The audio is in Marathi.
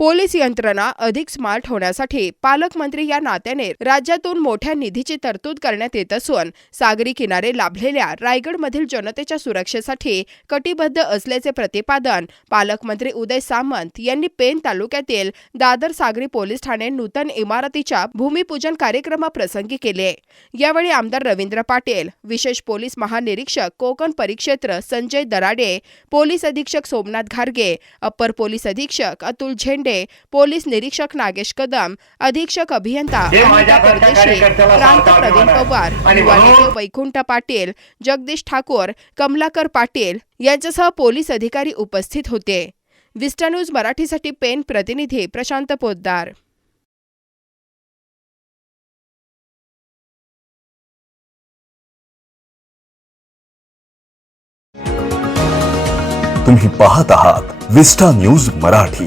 पोलीस यंत्रणा अधिक स्मार्ट होण्यासाठी पालकमंत्री या नात्याने राज्यातून मोठ्या निधीची तरतूद करण्यात येत असून सागरी किनारे लाभलेल्या रायगडमधील जनतेच्या सुरक्षेसाठी कटिबद्ध असल्याचे प्रतिपादन पालकमंत्री उदय सामंत यांनी पेन तालुक्यातील दादर सागरी पोलीस ठाणे नूतन इमारतीच्या भूमिपूजन कार्यक्रमाप्रसंगी केले. यावेळी आमदार रवींद्र पाटील विशेष पोलीस महानिरीक्षक कोकण परिक्षेत्र संजय दराडे पोलीस अधीक्षक सोमनाथ घारगे अप्पर पोलीस अधीक्षक अतुल झेंडे पोलीस निरीक्षक नागेश कदम अधीक्षक अभियंता परदेशी प्रांत प्रवीण. पवार आणि युवा नेते वैकुंठ पाटील जगदीश ठाकूर कमलाकर पाटील यांच्यासह पोलीस अधिकारी उपस्थित होते. विस्टा न्यूज मराठीसाठी पेन प्रतिनिधी प्रशांत पोद्दार तुम्ही पाहत आहात विस्टा न्यूज मराठी.